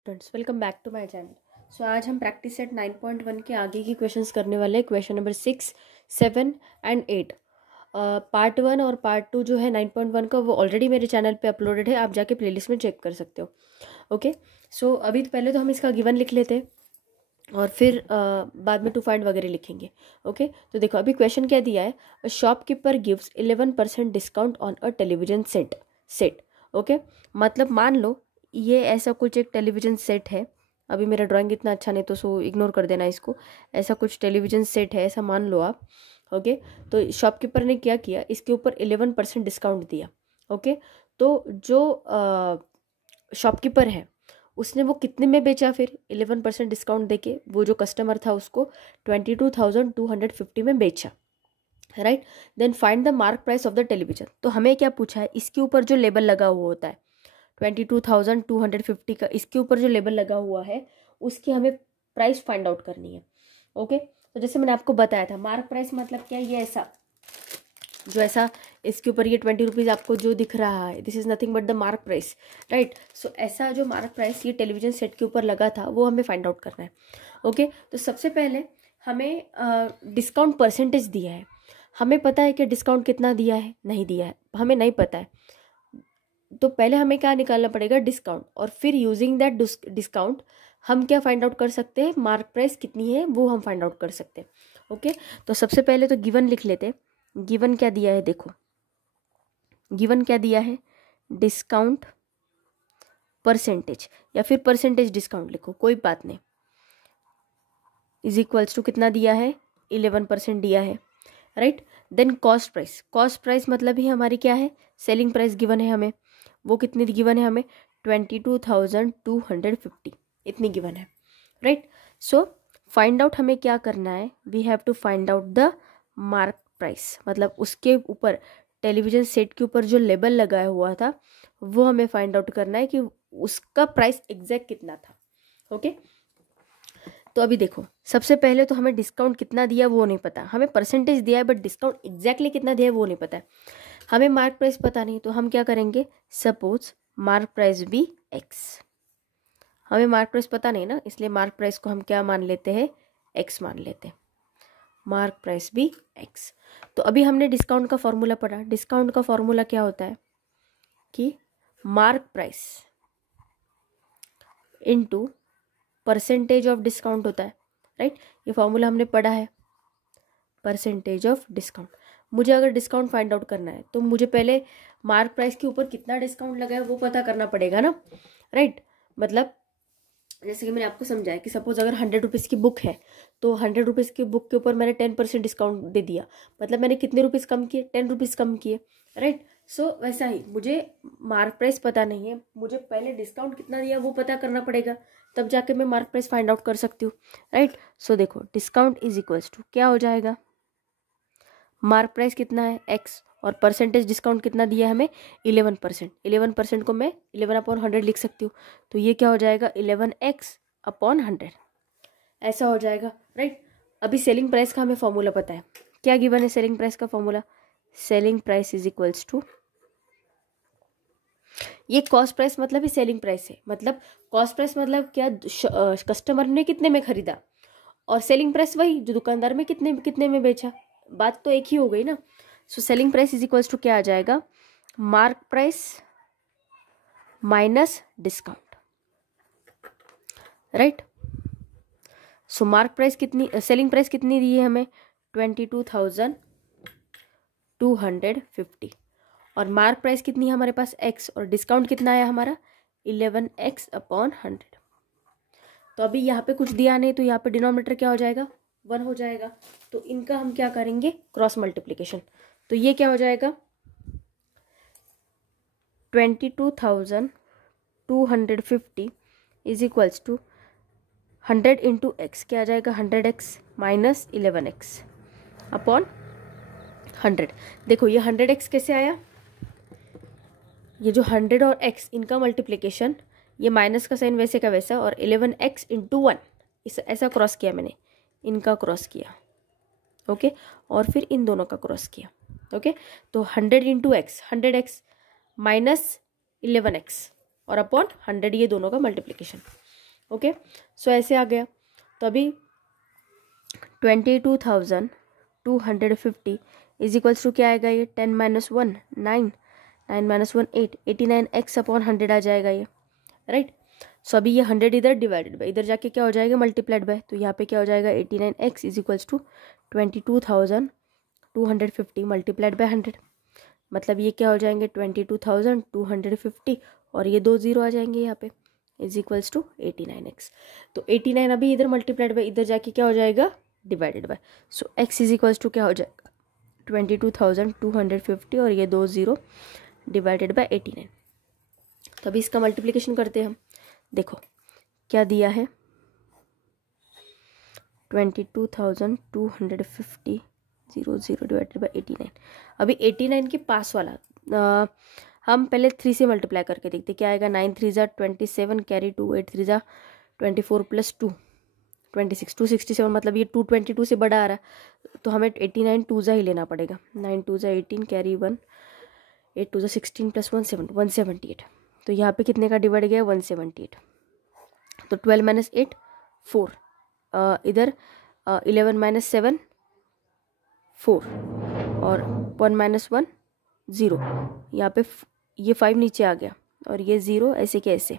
Students, welcome back to my channel. So आज हम practice set 9.1 के आगे की क्वेश्चंस करने वाले हैं। Question number 6, 7 and 8। पार्ट 1 और पार्ट 2 जो है 9.1 का वो ऑलरेडी मेरे चैनल पे अपलोडेड है, आप जाके प्लेलिस्ट में चेक कर सकते हो। ओके, सो अभी तो पहले तो हम इसका गिवन लिख लेते हैं और फिर बाद में टू फाइंड वगैरह लिखेंगे। ओके, तो देखो अभी क्वेश्चन क्या दिया है। A shopkeeper gives 11% discount on a television set. Okay, मतलब मान लो ये ऐसा कुछ एक टेलीविजन सेट है। अभी मेरा ड्राइंग इतना अच्छा नहीं तो सो इग्नोर कर देना इसको। ऐसा कुछ टेलीविजन सेट है, ऐसा मान लो आप। ओके, तो शॉपकीपर ने क्या किया, इसके ऊपर 11% डिस्काउंट दिया। ओके, तो जो शॉपकीपर है उसने वो कितने में बेचा, फिर 11% डिस्काउंट देके वो जो कस्टमर था उसको 22,250 में बेचा। Right, then find the mark price of the television. तो हमें क्या पूछा है, इसके ऊपर जो लेबल लगा हुआ होता है 22,250 का, इसके ऊपर जो लेबल लगा हुआ है उसकी हमें प्राइस फाइंड आउट करनी है। ओके, तो जैसे मैंने आपको बताया था मार्क प्राइस मतलब क्या, ये ऐसा जो ऐसा इसके ऊपर ये 20 रुपीज़ आपको जो दिख रहा है, this is nothing but the mark price. Right, so ऐसा जो मार्क प्राइस ये टेलीविजन सेट के ऊपर लगा था वो हमें फाइंड आउट करना है। ओके, तो सबसे पहले हमें डिस्काउंट परसेंटेज दिया है। हमें पता है कि डिस्काउंट कितना दिया है, नहीं दिया है, हमें नहीं पता है। तो पहले हमें क्या निकालना पड़ेगा, डिस्काउंट, और फिर यूजिंग दैट डिस्काउंट हम क्या फाइंड आउट कर सकते हैं, मार्क प्राइस कितनी है वो हम फाइंड आउट कर सकते हैं। ओके, तो सबसे पहले तो गिवन लिख लेते हैं। गिवन क्या दिया है, देखो गिवन क्या दिया है, डिस्काउंट परसेंटेज या फिर परसेंटेज डिस्काउंट लिखो, कोई बात नहीं। इज इक्वल्स टू कितना दिया है, 11% दिया है। Right, then cost price. Cost price मतलब ही हमारी क्या है, सेलिंग प्राइस गिवन है हमें, वो कितनी गिवन है हमें, 22,250 इतनी गिवन है। राइट, सो फाइंड आउट हमें क्या करना है, we have to find out the mark price, मतलब उसके ऊपर टेलीविजन सेट के ऊपर जो लेबल लगाया हुआ था वो हमें फाइंड आउट करना है कि उसका प्राइस एग्जैक्ट कितना था। ओके, तो अभी देखो सबसे पहले तो हमें डिस्काउंट कितना दिया वो नहीं पता, हमें परसेंटेज दिया है बट डिस्काउंट एग्जैक्टली कितना दिया है वो नहीं पता है। हमें मार्क प्राइस पता नहीं, तो हम क्या करेंगे, suppose mark price be x. हमें मार्क प्राइस पता नहीं ना, इसलिए मार्क प्राइस को हम क्या मान लेते हैं, एक्स मान लेते हैं। Mark price be x. तो अभी हमने डिस्काउंट का फॉर्मूला पढ़ा। डिस्काउंट का फॉर्मूला क्या होता है कि mark price into percentage of discount होता है। राइट, ये फॉर्मूला हमने पढ़ा है, परसेंटेज ऑफ डिस्काउंट। मुझे अगर डिस्काउंट फाइंड आउट करना है तो मुझे पहले मार्क प्राइस के ऊपर कितना डिस्काउंट लगा है वो पता करना पड़ेगा ना। राइट, मतलब जैसे कि मैंने आपको समझाया कि सपोज अगर 100 रुपीज़ की बुक है तो 100 रुपीज़ की बुक के ऊपर मैंने 10% डिस्काउंट दे दिया, मतलब मैंने कितने रुपीज़ कम किए, 10 रुपीज़ कम किए। राइट, सो वैसा ही मुझे मार्क प्राइस पता नहीं है, मुझे पहले डिस्काउंट कितना दिया वो पता करना पड़ेगा, तब जाके मैं मार्क प्राइस फाइंड आउट कर सकती हूँ। राइट, सो देखो डिस्काउंट इज इक्वल्स टू क्या हो जाएगा, मार्क प्राइस कितना है एक्स और परसेंटेज डिस्काउंट कितना दिया है हमें 11%। 11% को मैं 11/100 लिख सकती हूँ, तो ये क्या हो जाएगा 11x/100 ऐसा हो जाएगा। राइट, अभी सेलिंग प्राइस का हमें फॉर्मूला पता है, क्या गिवन है सेलिंग प्राइस का formula, selling price is equals to, ये कॉस्ट प्राइस मतलब ही सेलिंग प्राइस है, मतलब कॉस्ट प्राइस मतलब क्या, कस्टमर ने कितने में खरीदा, और सेलिंग प्राइस वही जो दुकानदार में कितने कितने में बेचा, बात तो एक ही हो गई ना। So selling price is equals to क्या आ जाएगा, mark price minus discount. Right, so mark price कितनी, सेलिंग प्राइस कितनी दी है हमें 22,250, और मार्क प्राइस कितनी है हमारे पास एक्स, और डिस्काउंट कितना आया हमारा 11x/100। तो अभी यहाँ पे कुछ दिया नहीं तो यहाँ पे डिनोमिनेटर क्या हो जाएगा 1 हो जाएगा, तो इनका हम क्या करेंगे क्रॉस मल्टीप्लिकेशन। तो ये क्या हो जाएगा 22,250 is equals to 100 into x, क्या आ जाएगा 100x माइनस 11x/100। देखो ये 100x कैसे आया, ये जो 100 और x इनका मल्टीप्लिकेशन, ये माइनस का साइन वैसे का वैसा, और 11x इंटू 1 इस ऐसा क्रॉस किया मैंने, इनका क्रॉस किया। ओके, और फिर इन दोनों का क्रॉस किया। ओके, तो 100 into x 100x minus 11x और अपॉन 100 ये दोनों का मल्टीप्लिकेशन। ओके, सो ऐसे आ गया। तो अभी 22,250 इज इक्वल्स टू क्या आएगा, ये 10 - 1 9, 9 - 1 8, 89x/100 आ जाएगा ये, राइट। सो अभी ये 100 इधर डिवाइडेड बाय, इधर जाके क्या हो जाएगा, मल्टीप्लाइड बाय, तो यहाँ पे क्या हो जाएगा 89x is equals to 22,250 multiplied by 100, मतलब ये क्या हो जाएंगे 22,250 और ये 2 0 आ जाएंगे यहाँ पे, इज इक्वल्स टू 89x। तो 89 अभी इधर मल्टीप्लाइड बाय, इधर जाके क्या हो जाएगा divided by, so x is equals to क्या हो जाएगा 22,250 और ये 2 0 डिवाइडेड बाय 89। तो अभी इसका मल्टीप्लिकेशन करते हैं हम, देखो क्या दिया है 22,250 0 0 डिवाइडेड बाय 89। अभी 89 के पास वाला हम पहले 3 से मल्टीप्लाई करके देखते क्या आएगा, 9 3 ज़ा 27 कैरी 2, 8 3 ज़ा 24 प्लस 2 26, 267, मतलब ये 222 से बड़ा आ रहा है, तो हमें 89 2 ज़ा ही लेना पड़ेगा। 9 2 ज़ा 18 कैरी 1, 8 2 ज़ा 16 प्लस 1 7 178, तो यहाँ पे कितने का डिवाइड गया 178, तो 12 - 8 4, इधर 11 - 7 4 और 1 - 1 0, यहाँ पे ये 5 नीचे आ गया और ये 0 ऐसे के ऐसे,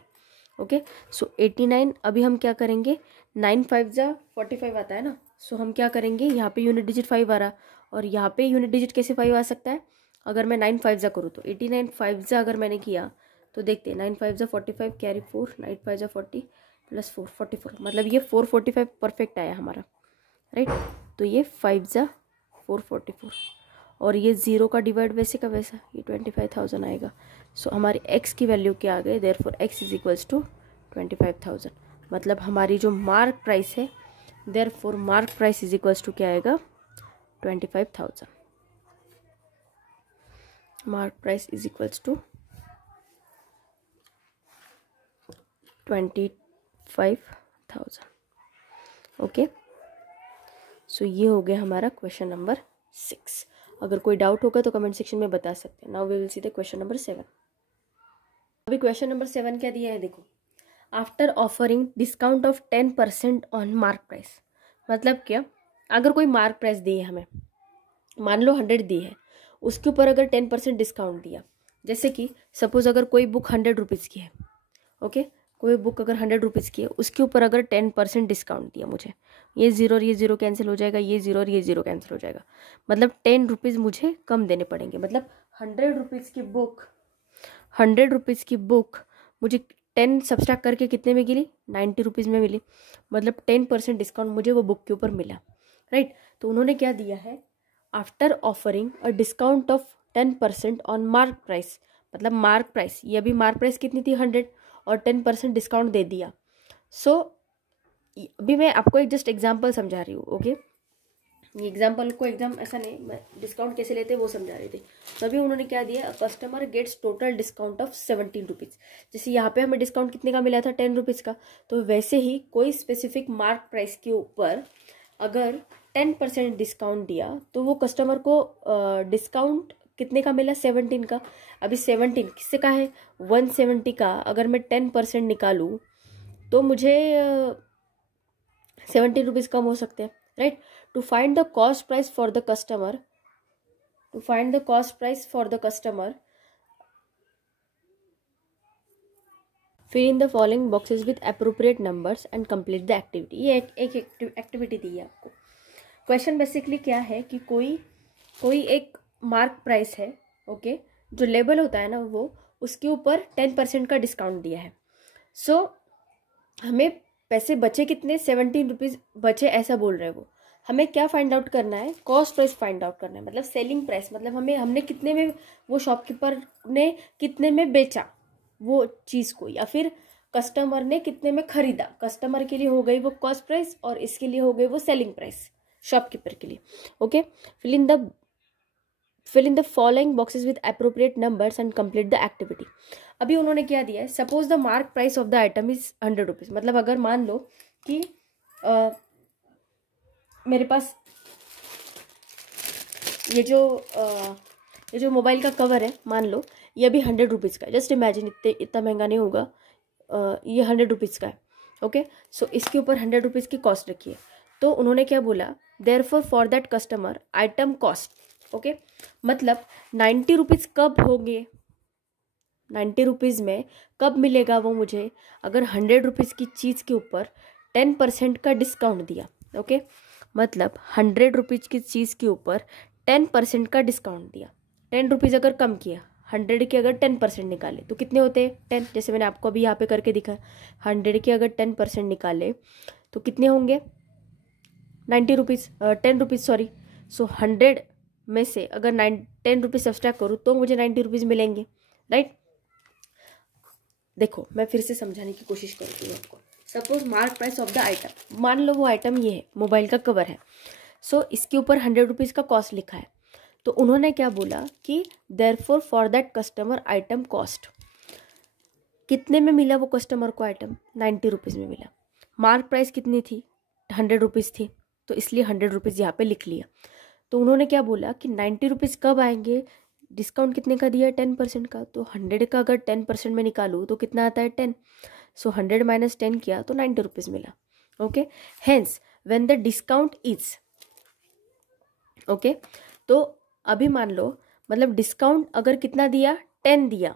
ओके। सो 89 अभी हम क्या करेंगे, 9 5 ज़ा 45 आता है ना, सो हम क्या करेंगे, यहाँ पे यूनिट डिजिट 5 आ रहा, और यहाँ पे यूनिट डिजिट कैसे 5 आ सकता है, अगर मैं 9 5 ज़ा करूँ तो 89 5 ज़ा अगर मैंने किया तो देखते 9 5 ज़ा 45 कैरी 4, 9 5 ज़ा 40 प्लस 4 44, मतलब ये 445 परफेक्ट आया हमारा, राइट। तो ये 5 ज़ा 444 और ये 0 का डिवाइड वैसे का वैसा, ये 25,000 आएगा। सो हमारी x की वैल्यू क्या आ गई, therefore x is equals to 25,000, मतलब हमारी जो मार्क प्राइस है, therefore mark price is equals to क्या आएगा 25,000, mark price is equals to 25,000, okay. So ये हो गया हमारा क्वेश्चन नंबर 6। अगर कोई डाउट होगा तो कमेंट सेक्शन में बता सकते हैं। Now we will see the question number 7। अभी क्वेश्चन नंबर 7 क्या दिया है, देखो, after offering discount of 10% on mark price, मतलब क्या, अगर कोई मार्क प्राइस दी है हमें, मान लो 100 दी है, उसके ऊपर अगर 10% डिस्काउंट दिया, जैसे कि सपोज अगर कोई बुक 100 रुपीज़ की है, ओके, कोई बुक अगर 100 रुपीज़ की है, उसके ऊपर अगर 10% डिस्काउंट दिया मुझे, ये 0 और ये 0 कैंसिल हो जाएगा, ये 0 और ये 0 कैंसिल हो जाएगा, मतलब 10 रुपीज़ मुझे कम देने पड़ेंगे, मतलब 100 रुपीज़ की बुक, 100 रुपीज़ की बुक मुझे 10 सब्सट्रैक्ट करके कितने में मिली, 90 रुपीज़ में मिली, मतलब 10% डिस्काउंट मुझे वो बुक के ऊपर मिला, राइट। तो उन्होंने क्या दिया है, after offering a discount of 10% on mark price, मतलब मार्क प्राइस, ये अभी मार्क प्राइस कितनी थी 100 और 10% डिस्काउंट दे दिया। सो अभी मैं आपको एक जस्ट एग्जांपल समझा रही हूँ, ओके। ये एग्जांपल को एकदम ऐसा नहीं, मैं डिस्काउंट कैसे लेते वो समझा रही थी। तो अभी उन्होंने क्या दिया, customer gets total discount of 17 rupees, जैसे यहाँ पे हमें डिस्काउंट कितने का मिला था 10 रुपीज़ का, तो वैसे ही कोई स्पेसिफिक मार्क प्राइस के ऊपर अगर 10% डिस्काउंट दिया तो वो कस्टमर को डिस्काउंट कितने का मिला 17 का। अभी 17 किससे का है 170 का, अगर मैं 10% निकालूँ तो मुझे 17 रुपीज़ कम हो सकते हैं, right. To find the cost price for the customer, to find the cost price for the customer fill in the following boxes with appropriate numbers and complete the activity. ये एक एक्टिविटी दी है आपको। Question basically क्या है कि कोई एक mark price है, ओके, जो लेबल होता है ना वो, उसके ऊपर 10% का डिस्काउंट दिया है। सो हमें पैसे बचे कितने 17 रुपीज़ बचे, ऐसा बोल रहे हैं वो। हमें क्या फाइंड आउट करना है, कॉस्ट प्राइस फाइंड आउट करना है, मतलब सेलिंग प्राइस, मतलब हमने कितने में, वो शॉपकीपर ने कितने में बेचा वो चीज़ को, या फिर कस्टमर ने कितने में खरीदा। कस्टमर के लिए हो गई वो कॉस्ट प्राइस और इसके लिए हो गई वो सेलिंग प्राइस शॉपकीपर के लिए, okay. Fill in the following boxes with appropriate numbers and complete the activity. अभी उन्होंने क्या दिया है, suppose the mark price of the item is 100 rupees, मतलब अगर मान लो कि मेरे पास ये जो मोबाइल का कवर है, मान लो ये अभी 100 रुपीज़ का है, जस्ट इमेजिन, इतना महंगा नहीं होगा, ये 100 रुपीज़ का है, ओके। सो इसके ऊपर 100 रुपीज़ की कॉस्ट रखी है। तो उन्होंने क्या बोला, therefore for that customer item cost, okay, मतलब 90 रुपीज़ कब होंगे, 90 रुपीज़ में कब मिलेगा वो मुझे, अगर 100 रुपीज़ की चीज़ के ऊपर 10% का डिस्काउंट दिया, ओके, मतलब 100 रुपीज़ की चीज़ के ऊपर 10% का डिस्काउंट दिया। 10 रुपीज़ अगर कम किया, 100 के अगर 10% निकाले तो कितने होते हैं 10, जैसे मैंने आपको अभी यहाँ पे करके दिखा, 100 के अगर 10% निकाले तो कितने होंगे 90 रुपीज़, 10 रुपीज़ सॉरी। सो 100 में से अगर 10 रुपीज़ सब्सट्रैक्ट करूँ तो मुझे 90 रुपीज़ मिलेंगे, राइट। देखो मैं फिर से समझाने की कोशिश करती हूँ आपको। Suppose mark price of the item, मान लो वो आइटम ये है, मोबाइल का कवर है। सो इसके ऊपर 100 रुपीज़ का कॉस्ट लिखा है। तो उन्होंने क्या बोला कि therefore for that customer item cost, कितने में मिला वो कस्टमर को आइटम, 90 रुपीज़ में मिला। मार्क प्राइस कितनी थी, 100 रुपीज़ थी, तो इसलिए 100 रुपीज़ यहाँ पे लिख लिया। तो उन्होंने क्या बोला कि 90 रुपीज़ कब आएंगे, डिस्काउंट कितने का दिया है 10% का, तो 100 का अगर 10% में निकालूँ तो कितना आता है 10। सो 100 माइनस 10 किया तो 90 रुपीज़ मिला, okay. Hence when the discount is, okay, तो अभी मान लो मतलब डिस्काउंट अगर कितना दिया 10 दिया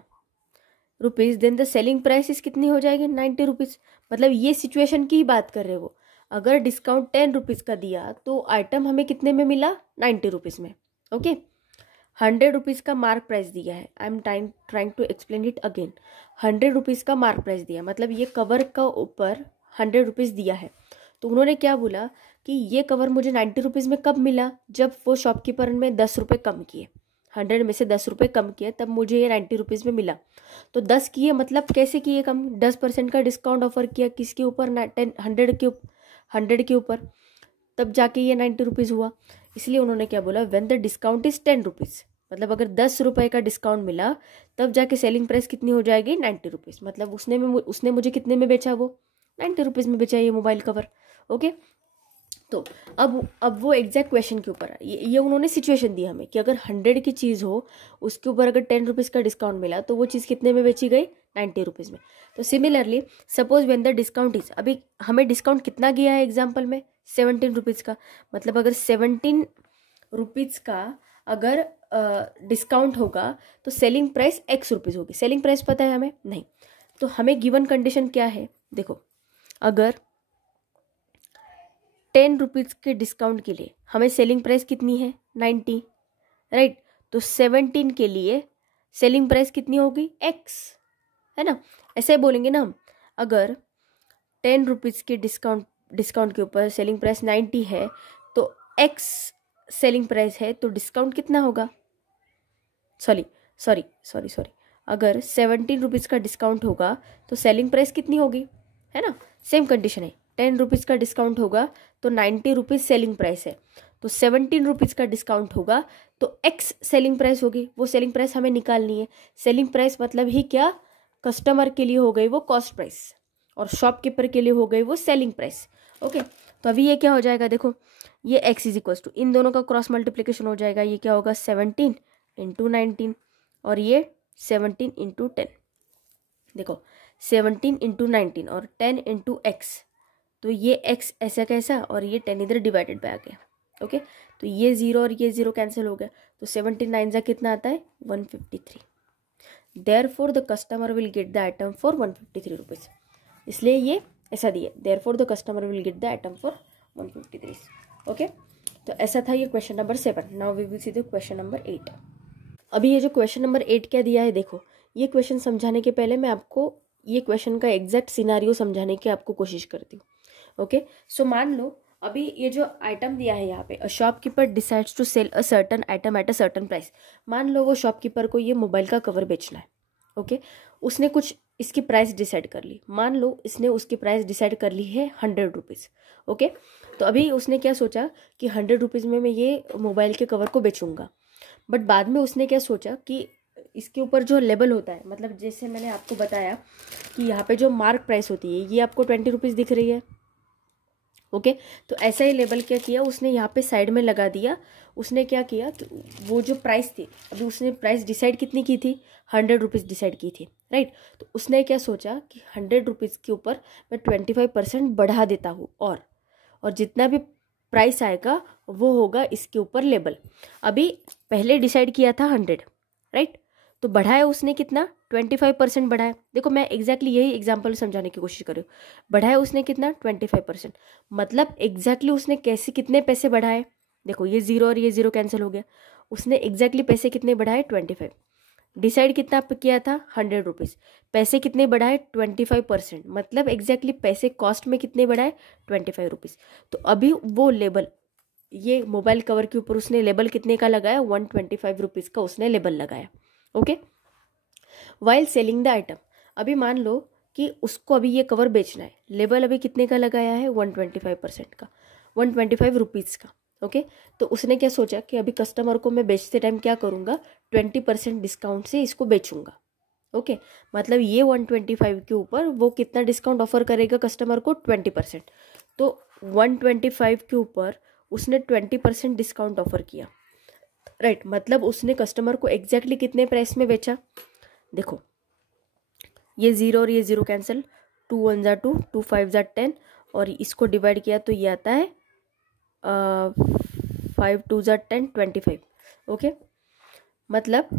rupees, then the selling price is कितनी हो जाएगी 90 रुपीज़। मतलब ये सिचुएशन की ही बात कर रहे वो, अगर डिस्काउंट 10 रुपीज़ का दिया तो आइटम हमें कितने में मिला 90 रुपीज़ में, ओके। 100 रुपीज़ का मार्क प्राइस दिया है, I am trying to explain it again. 100 rupees का मार्क प्राइस दिया, मतलब ये कवर का ऊपर 100 रुपीज़ दिया है। तो उन्होंने क्या बोला कि ये कवर मुझे 90 रुपीज़ में कब मिला, जब वो शॉपकीपर ने 10 रुपये कम किए, 100 में से 10 रुपये कम किए, तब मुझे ये 90 रुपीज़ में मिला। तो 10 किए मतलब कैसे किए कम, 10% का डिस्काउंट ऑफर किया किसके ऊपर, 100 के ऊपर, तब जाके ये 90 रुपीज़ हुआ। इसलिए उन्होंने क्या बोला, when the discount is 10 rupees, मतलब अगर 10 रुपये का डिस्काउंट मिला तब जाके सेलिंग प्राइस कितनी हो जाएगी 90 रुपीज़। मतलब उसने मुझे कितने में बेचा, वो 90 रुपीज़ में बेचा ये मोबाइल कवर, ओके। तो अब वो एग्जैक्ट क्वेश्चन के ऊपर ये उन्होंने सिचुएशन दी हमें कि अगर 100 की चीज़ हो, उसके ऊपर अगर 10 रुपीज़ का डिस्काउंट मिला तो वो चीज़ कितने में बेची गई 90 रुपीज़ में। तो similarly suppose when the discount is, अभी हमें डिस्काउंट कितना गया है एग्जाम्पल में 17 रुपीज़ का, मतलब अगर 17 रुपीज़ का अगर डिस्काउंट होगा तो सेलिंग प्राइस एक्स रुपीज़ होगी। सेलिंग प्राइस पता है हमें नहीं, तो हमें गिवन कंडीशन क्या है, देखो अगर 10 रुपीज़ के डिस्काउंट के लिए हमें सेलिंग प्राइस कितनी है 90, राइट। तो 17 के लिए सेलिंग प्राइस कितनी होगी एक्स, है ना। ऐसे बोलेंगे ना हम, अगर 10 रुपीज़ के डिस्काउंट के ऊपर सेलिंग प्राइस 90 है तो एक्स सेलिंग प्राइस है, तो डिस्काउंट कितना होगा, सॉरी, अगर 17 रुपीज़ का डिस्काउंट होगा तो सेलिंग प्राइस कितनी होगी, है ना। सेम कंडीशन है, 10 रुपीज़ का डिस्काउंट होगा तो 90 रुपीज़ सेलिंग प्राइस है, तो 17 रुपीज़ का डिस्काउंट होगा तो एक्स सेलिंग प्राइस होगी। वो सेलिंग प्राइस हमें निकालनी है। सेलिंग प्राइस मतलब ही क्या, कस्टमर के लिए हो गई वो कॉस्ट प्राइस और शॉपकीपर के लिए हो गई वो सेलिंग प्राइस, ओके। तो अभी ये क्या हो जाएगा, देखो ये x इज इक्वल टू, इन दोनों का क्रॉस मल्टीप्लिकेशन हो जाएगा, ये क्या होगा 17 इंटू 19 और ये 17 इंटू 10, देखो 17 इंटू 19 और 10 इंटू एक्स, तो ये x ऐसा कैसा और ये 10 इधर डिवाइडेड बाय आ गया, ओके। तो ये 0 और ये 0 कैंसिल हो गया, तो 17 9 जा कितना आता है 153। Therefore the customer will get the item for 153 rupees, इसलिए ये ऐसा दिया, therefore the customer will get the item for 153, okay. तो ऐसा था ये question number 7। Now we will see the question number 8। अभी ये जो क्वेश्चन नंबर 8 क्या दिया है, देखो ये क्वेश्चन समझाने के पहले मैं आपको ये क्वेश्चन का एग्जैक्ट सिनारियो समझाने की आपको कोशिश करती हूँ, ओके। सो मान लो अभी ये जो आइटम दिया है यहाँ पे, a shopkeeper decides to sell a certain item at a certain price. मान लो वो शॉपकीपर को ये मोबाइल का कवर बेचना है, ओके। उसने कुछ इसकी प्राइस डिसाइड कर ली, मान लो इसने उसकी प्राइस डिसाइड कर ली है 100 रुपीज़, ओके। तो अभी उसने क्या सोचा कि 100 रुपीज़ में मैं ये मोबाइल के कवर को बेचूंगा, बट बाद में उसने क्या सोचा कि इसके ऊपर जो लेबल होता है, मतलब जैसे मैंने आपको बताया कि यहाँ पे जो मार्क प्राइस होती है ये आपको 20 रुपीज़ दिख रही है, ओके। तो ऐसा ही लेबल क्या किया उसने, यहाँ पे साइड में लगा दिया। उसने क्या किया कि वो जो प्राइस थी, अभी उसने प्राइस डिसाइड कितनी की थी, 100 रुपीज़ डिसाइड की थी, राइट। तो उसने क्या सोचा कि 100 रुपीज़ के ऊपर मैं 25% बढ़ा देता हूँ, और जितना भी प्राइस आएगा वो होगा इसके ऊपर लेबल। अभी पहले डिसाइड किया था 100, राइट। तो बढ़ाया उसने कितना, 25% बढ़ाया। देखो मैं एग्जैक्टली यही एग्जांपल समझाने की कोशिश कर रही हूँ। बढ़ाया उसने कितना, 25%। मतलब एग्जैक्टली उसने कैसे कितने पैसे बढ़ाए, देखो ये 0 और ये 0 कैंसिल हो गया। उसने एग्जैक्टली पैसे कितने बढ़ाए, 25। डिसाइड कितना किया था, 100 रुपीज़। पैसे कितने बढ़ाए, 25%। मतलब एग्जैक्टली पैसे कॉस्ट में कितने बढ़ाए, 25 रुपीज़। तो अभी वो लेबल, ये मोबाइल कवर के ऊपर उसने लेबल कितने का लगाया, 125 रुपीज़ का उसने लेबल लगाया। Okay. While selling the item, अभी मान लो कि उसको अभी ये कवर बेचना है, लेबल अभी कितने का लगाया है, 125% का, 125 रुपीज़ का। ओके। तो उसने क्या सोचा कि अभी कस्टमर को मैं बेचते टाइम क्या करूँगा, 20% डिस्काउंट से इसको बेचूंगा। ओके। मतलब ये 125 के ऊपर वो कितना डिस्काउंट ऑफर करेगा कस्टमर को, 20%। तो 125 के ऊपर उसने 20% डिस्काउंट ऑफर किया, राइट। मतलब उसने कस्टमर को एग्जैक्टली कितने प्राइस में बेचा, देखो ये 0 और ये 0 कैंसिल, 2 1 ज़ा 2, 2 5 ज़ा 10, और इसको डिवाइड किया तो ये आता है 5 2 ज़ा 10, 25। ओके। मतलब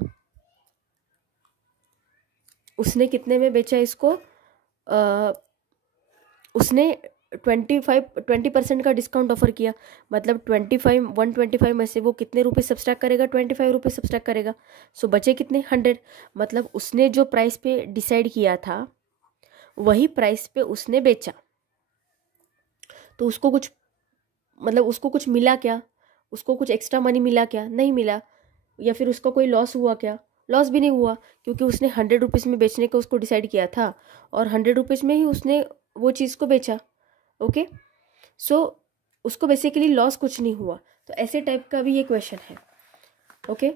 उसने कितने में बेचा इसको, उसने 20% का डिस्काउंट ऑफर किया। मतलब 125 में से वो कितने रुपए सब्सट्रैक्ट करेगा, 25 रुपये सब्सट्रैक्ट करेगा। सो बचे कितने, 100। मतलब उसने जो प्राइस पे डिसाइड किया था वही प्राइस पे उसने बेचा। तो उसको कुछ, मतलब उसको कुछ मिला क्या, उसको कुछ एक्स्ट्रा मनी मिला क्या, नहीं मिला। या फिर उसका कोई लॉस हुआ क्या, लॉस भी नहीं हुआ, क्योंकि उसने 100 रुपीज़ में बेचने का उसको डिसाइड किया था और 100 रुपीज़ में ही उसने वो चीज़ को बेचा। ओके। सो उसको बेसिकली लॉस कुछ नहीं हुआ। तो ऐसे टाइप का भी ये क्वेश्चन है। ओके।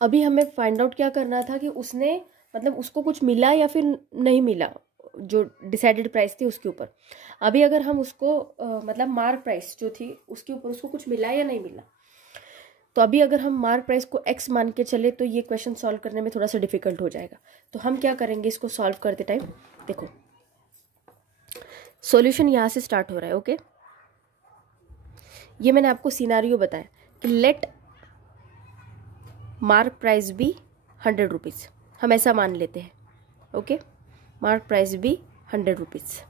अभी हमें फाइंड आउट क्या करना था कि उसने, मतलब उसको कुछ मिला या फिर नहीं मिला जो डिसाइडेड प्राइस थी उसके ऊपर। अभी अगर हम उसको मतलब मार्क प्राइस जो थी उसके ऊपर उसको कुछ मिला या नहीं मिला, तो अभी अगर हम मार्क प्राइस को x मान के चले तो ये क्वेश्चन सॉल्व करने में थोड़ा सा डिफिकल्ट हो जाएगा। तो हम क्या करेंगे इसको सॉल्व करते टाइम, देखो सॉल्यूशन यहाँ से स्टार्ट हो रहा है। ओके। ये मैंने आपको सिनारियो बताया कि let mark price be 100 rupees, हम ऐसा मान लेते हैं। Okay. Mark price be 100 rupees.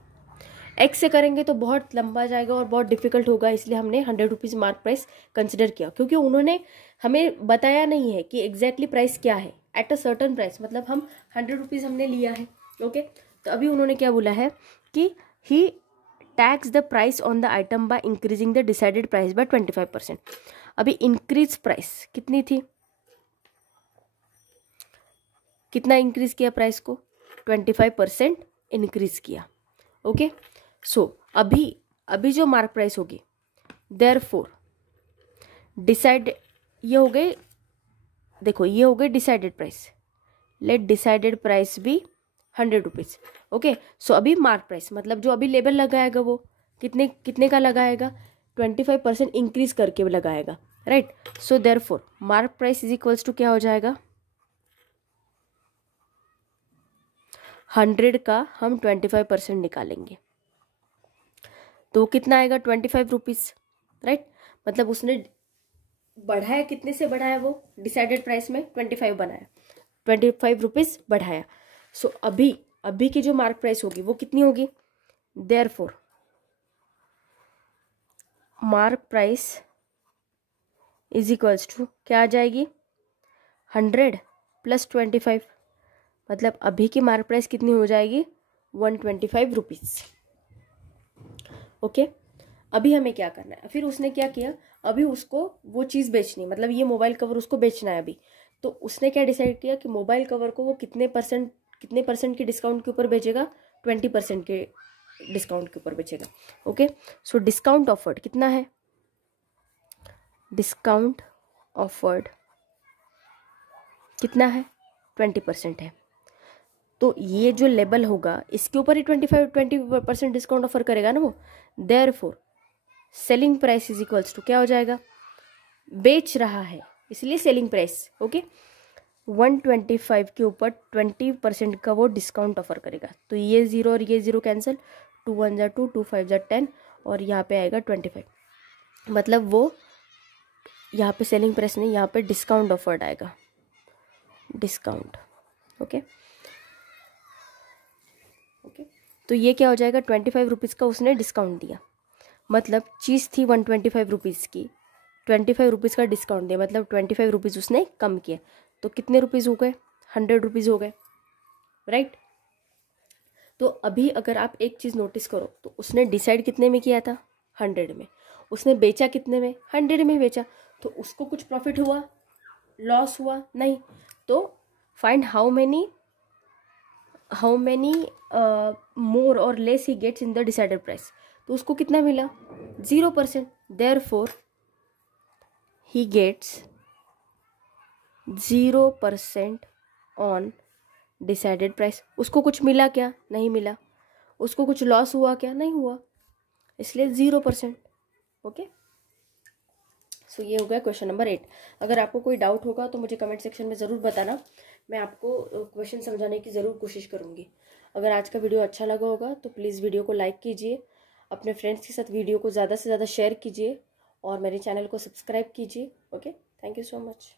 X से करेंगे तो बहुत लंबा जाएगा और बहुत डिफिकल्ट होगा, इसलिए हमने 100 रुपीज़ मार्क प्राइस कंसिडर किया, क्योंकि उन्होंने हमें बताया नहीं है कि एग्जैक्टली प्राइस क्या है एट अ सर्टन प्राइस। मतलब हम 100 रुपीज़ हमने लिया है। ओके। तो अभी उन्होंने क्या बोला है कि he tax the price on the item by increasing the decided price by 25%। अभी इंक्रीज प्राइस कितनी थी, कितना इंक्रीज किया प्राइस को, 25% इंक्रीज किया। ओके। सो अभी जो मार्क प्राइस होगी, देयरफॉर डिसाइड, ये हो गए, देखो ये हो गए decided price. Let decided price भी 100 रुपीज़। ओके। सो अभी मार्क प्राइस मतलब जो अभी लेबल लगाएगा वो कितने कितने का लगाएगा, 25% इंक्रीज करके लगाएगा, right. So therefore mark price is equals to क्या हो जाएगा, 100 का हम 25% निकालेंगे तो कितना आएगा, 25 रुपीज़, राइट। मतलब उसने बढ़ाया, कितने से बढ़ाया, वो डिसाइडेड प्राइस में 25 बनाया, 25 रुपीज़ बढ़ाया। सो अभी की जो मार्क प्राइस होगी वो कितनी होगी, therefore mark price is equals to क्या आ जाएगी, 100 प्लस 25। मतलब अभी की मार्क प्राइस कितनी हो जाएगी, 125 रुपीज़। ओके। अभी हमें क्या करना है, फिर उसने क्या किया, अभी उसको वो चीज़ बेचनी, मतलब ये मोबाइल कवर उसको बेचना है अभी। तो उसने क्या डिसाइड किया कि मोबाइल कवर को वो कितने परसेंट के डिस्काउंट के ऊपर बेचेगा, 20% के डिस्काउंट के ऊपर बेचेगा। ओके। सो डिस्काउंट ऑफर्ड कितना है, डिस्काउंट ऑफर्ड कितना है, 20% है। तो ये जो लेबल होगा इसके ऊपर ही 20% डिस्काउंट ऑफर करेगा ना वो। Therefore selling price is equals to क्या हो जाएगा, बेच रहा है इसलिए सेलिंग प्राइस, ओके, 125 के ऊपर 20% का वो डिस्काउंट ऑफर करेगा। तो ये 0 और ये 0 कैंसिल, 2 1 जा 2, 2 5 जा 10 और यहाँ पे आएगा 25। मतलब वो यहाँ पे सेलिंग प्राइस नहीं, यहाँ पे डिस्काउंट ऑफर्ड आएगा, डिस्काउंट, ओके ओके। तो ये क्या हो जाएगा, 25 रुपीज़ का उसने डिस्काउंट दिया, मतलब चीज़ थी 125 रुपीज़ की, 25 रुपीज़ का डिस्काउंट दिया, मतलब 25 रुपीज़ उसने कम किया। तो कितने रुपीज़ हो गए, 100 रुपीज़ हो गए, राइट। तो अभी अगर आप एक चीज़ नोटिस करो तो उसने डिसाइड कितने में किया था, 100 में, उसने बेचा कितने में, 100 में बेचा। तो उसको कुछ प्रॉफिट हुआ, लॉस हुआ, नहीं। तो find how many more or less he gets in the decided price. तो उसको कितना मिला, 0%। Therefore he gets 0% on decided price. उसको कुछ मिला क्या, नहीं मिला। उसको कुछ लॉस हुआ क्या, नहीं हुआ, इसलिए 0%, ओके। सो ये हो गया क्वेश्चन नंबर 8। अगर आपको कोई डाउट होगा तो मुझे कमेंट सेक्शन में ज़रूर बताना, मैं आपको क्वेश्चन समझाने की ज़रूर कोशिश करूँगी। अगर आज का वीडियो अच्छा लगा होगा तो प्लीज़ वीडियो को लाइक कीजिए, अपने फ्रेंड्स के साथ वीडियो को ज़्यादा से ज़्यादा शेयर कीजिए और मेरे चैनल को सब्सक्राइब कीजिए, okay. Thank you so much.